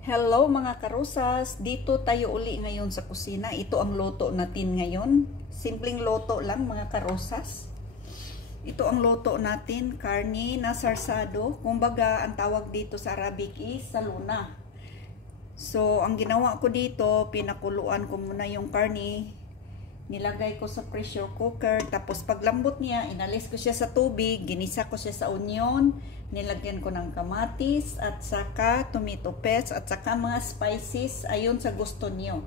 Hello mga karusas, dito tayo uli ngayon sa kusina. Ito ang luto natin ngayon. Simpleng luto lang mga karusas. Ito ang luto natin, karne na sarsado. Kumbaga ang tawag dito sa Arabic is saluna. So ang ginawa ko dito, pinakuluan ko muna yung karne. Nilagay ko sa pressure cooker. Tapos paglambot niya, inalis ko siya sa tubig. Ginisa ko siya sa onion. Nilagyan ko ng kamatis at saka tomato paste at saka mga spices ayon sa gusto niyo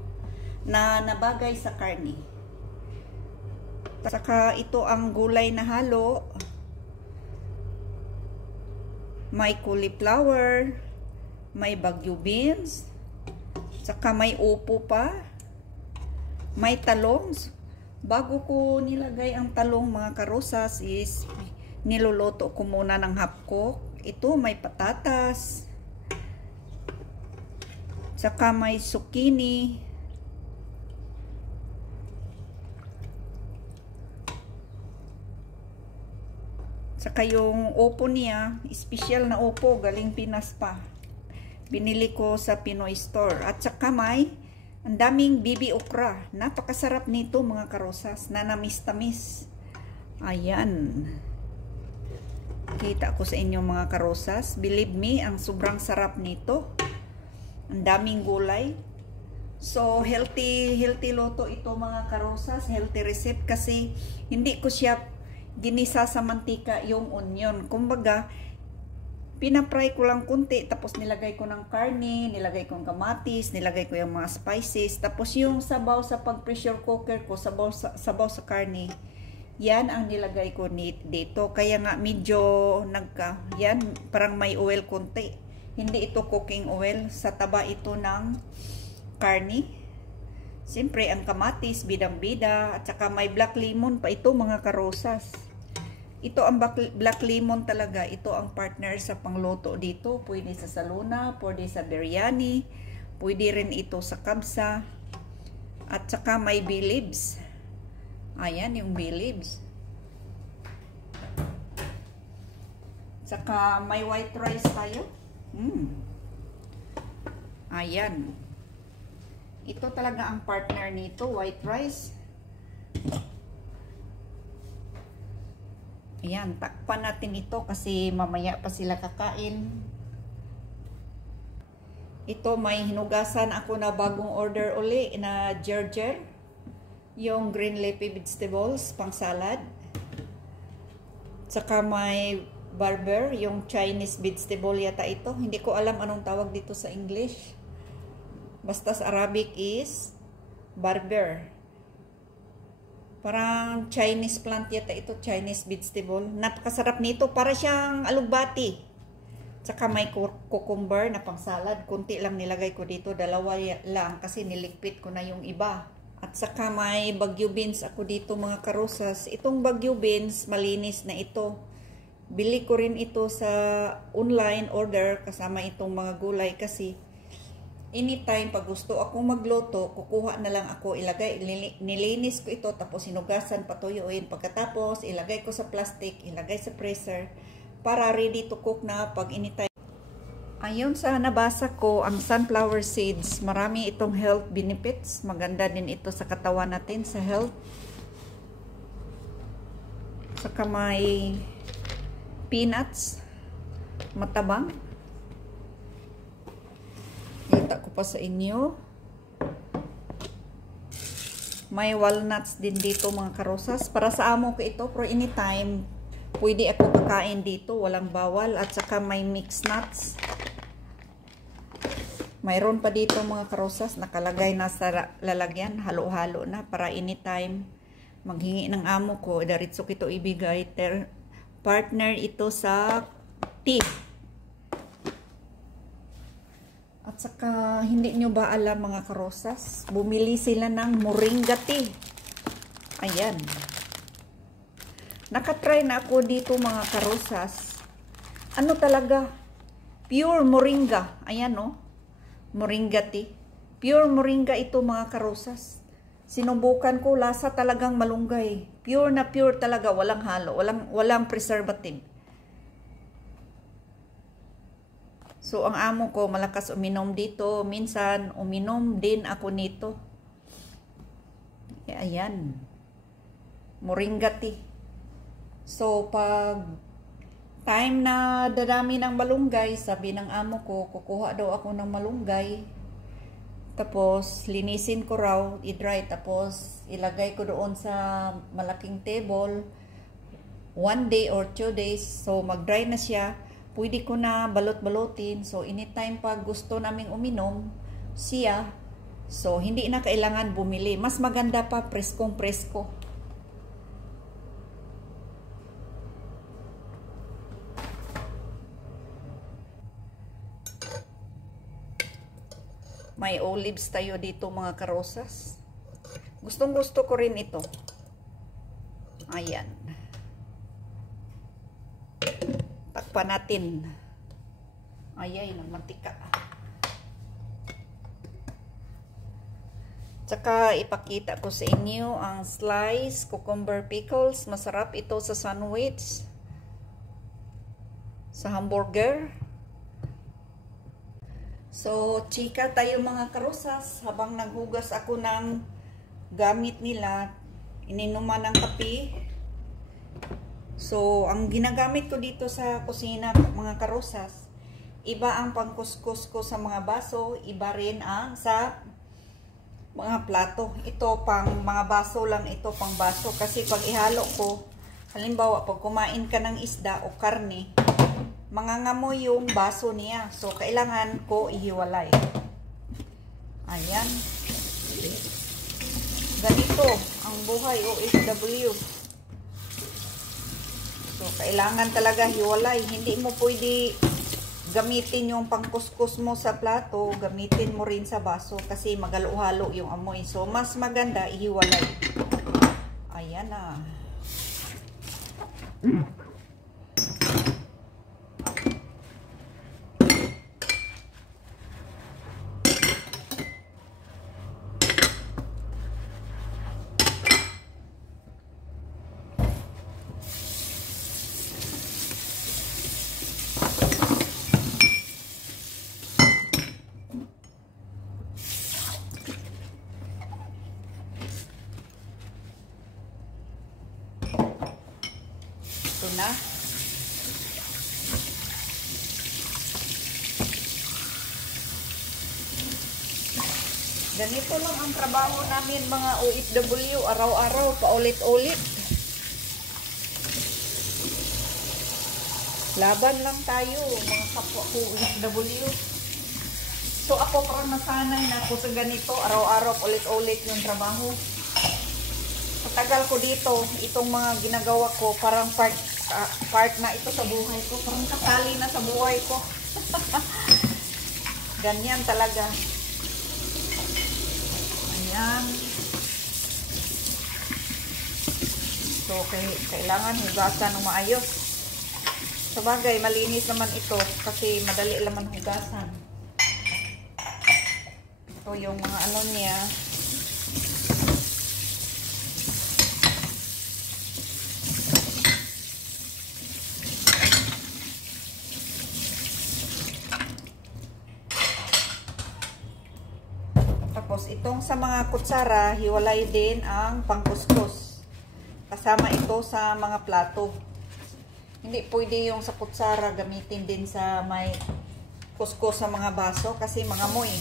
na nabagay sa karne. Saka ito ang gulay na halo. May cauliflower, may Baguio beans, saka may upo pa, may talong. Bago ko nilagay ang talong mga karusas is niluluto ko muna ng half cook. Ito may patatas. Saka may zucchini. Saka yung upo niya, special na upo, galing Pinas pa. Binili ko sa Pinoy Store. At saka may ang daming bibi okra. Napakasarap nito mga karosas, na namis-tamis. Ayan. Kita ko sa inyo mga karosas. Believe me, ang sobrang sarap nito. Ang daming gulay. So, healthy luto ito mga karosas. Healthy recipe kasi hindi ko siya ginisa sa mantika yung onion. Kumbaga, pinapry ko lang kunti. Tapos nilagay ko ng karne, nilagay ko ng kamatis, nilagay ko yung mga spices. Tapos yung sabaw sa pag-pressure cooker ko, sabaw sa karne. Yan ang nilagay ko dito. Kaya nga medyo yan, parang may oil konti. Hindi ito cooking oil. Sa taba ito ng karne. Siyempre, ang kamatis, bidang-bida. At saka may black lemon pa ito mga karosas. Ito ang black lemon talaga. Ito ang partner sa pangluto dito. Pwede sa saluna, pwede sa biryani. Pwede rin ito sa kabsa. At saka may bay leaves. Ayan yung bay leaves. Saka may white rice tayo. Ayan. Ito talaga ang partner nito, white rice. Ayan, takpan natin ito kasi mamaya pa sila kakain. Ito may hinugasan ako na bagong order uli na gerger. Yung green leafy vegetables, pang salad. Saka may barber, yung Chinese vegetable yata ito. Hindi ko alam anong tawag dito sa English. Basta sa Arabic is barber. Parang Chinese plant yata ito, Chinese vegetable. Napakasarap nito, para siyang alugbati. Saka may cucumber na pang salad. Kunti lang nilagay ko dito, dalawa lang kasi niligpit ko na yung iba. At saka may Baguio beans ako dito mga karosas. Itong Baguio beans, malinis na ito. Bili ko rin ito sa online order kasama itong mga gulay kasi anytime pag gusto akong magluto, kukuha na lang ako, nilinis ko ito, tapos hinugasan, patuyuin. Pagkatapos, ilagay ko sa plastic, ilagay sa freezer para ready to cook na pag anytime. Ayun sa nabasa ko, ang sunflower seeds, marami itong health benefits. Maganda din ito sa katawan natin, sa health. Saka may peanuts, matabang. Kita ko pa sa inyo. May walnuts din dito mga karosas. Para sa amo ko ito, pero anytime, pwede ako kakain dito, walang bawal. At saka may mixed nuts. Mayroon pa dito mga karosas, nakalagay na sa lalagyan, halo-halo na para anytime maghingi ng amo ko, daritso kito ibigay. Partner ito sa tea. At saka, hindi nyo ba alam mga karosas, bumili sila ng moringa tea. Ayan. Nakatry na ako dito mga karosas. Ano talaga? Pure moringa. Ayan o. Moringa tea. Pure moringa ito mga karosas. Sinubukan ko, lasa talagang malunggay. Pure na pure talaga, walang halo, walang preservative. So, ang amo ko malakas uminom dito. Minsan, uminom din ako nito. Ayan. Moringa tea. So, pag time na dadami ng malunggay, sabi ng amo ko, kukuha daw ako ng malunggay. Tapos, linisin ko raw, i-dry. Tapos, ilagay ko doon sa malaking table. 1 day or 2 days. So, mag-dry na siya. Pwede ko na balot-balotin. So, anytime pag gusto naming uminom siya, so, hindi na kailangan bumili. Mas maganda pa, preskong-presko. May olives tayo dito mga karosas. Gustong-gusto ko rin ito. Ayan. Takpan natin. Ayay, nagmantika. Tsaka ipakita ko sa inyo ang slice cucumber pickles. Masarap ito sa sandwich, sa hamburger. So, chika tayo mga karosas. Habang naghugas ako ng gamit nila, ininuman ng kape. So, ang ginagamit ko dito sa kusina mga karosas, iba ang pangkuskus ko sa mga baso, iba rin ang sa mga plato. Ito pang mga baso lang, ito pang baso. Kasi pag ihalo ko, halimbawa pag kumain ka ng isda o karne, mangangamoy yung baso niya. So, kailangan ko ihiwalay. Ayan. Ganito ang buhay OFW. So, kailangan talaga hiwalay. Hindi mo pwede gamitin yung pangkuskus mo sa plato, gamitin mo rin sa baso kasi magalo-halo yung amoy. So, mas maganda ihiwalay. Ayan na. Na. Ganito lang ang trabaho namin mga OFW, araw-araw, paulit-ulit. Laban lang tayo, mga kapwa OFW. So ako parang nasanay na ako sa ganito, araw-araw, ulit-ulit yung trabaho. Matagal ko dito, itong mga ginagawa ko, parang part na ito sa buhay ko. Parang kasali na sa buhay ko. Ganyan talaga. Ayan. So, kailangan hugasan ng maayos. Sa bagay, malinis naman ito kasi madali naman hugasan. Ito yung mga ano niya. Tapos itong sa mga kutsara, hiwalay din ang pangkuskus. Kasama ito sa mga plato. Hindi pwede yung sa kutsara gamitin din sa may kuskus sa mga baso kasi mga moy.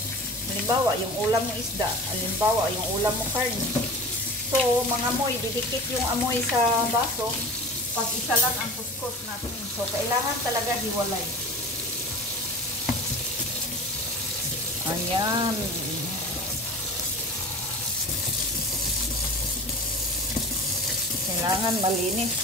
Halimbawa, yung ulam mo isda. Halimbawa, yung ulam mo karne. So, mga moy, didikit yung amoy sa baso pag isa lang ang kuskus natin. So, kailangan talaga hiwalay. Ayan. Kailangan malinis.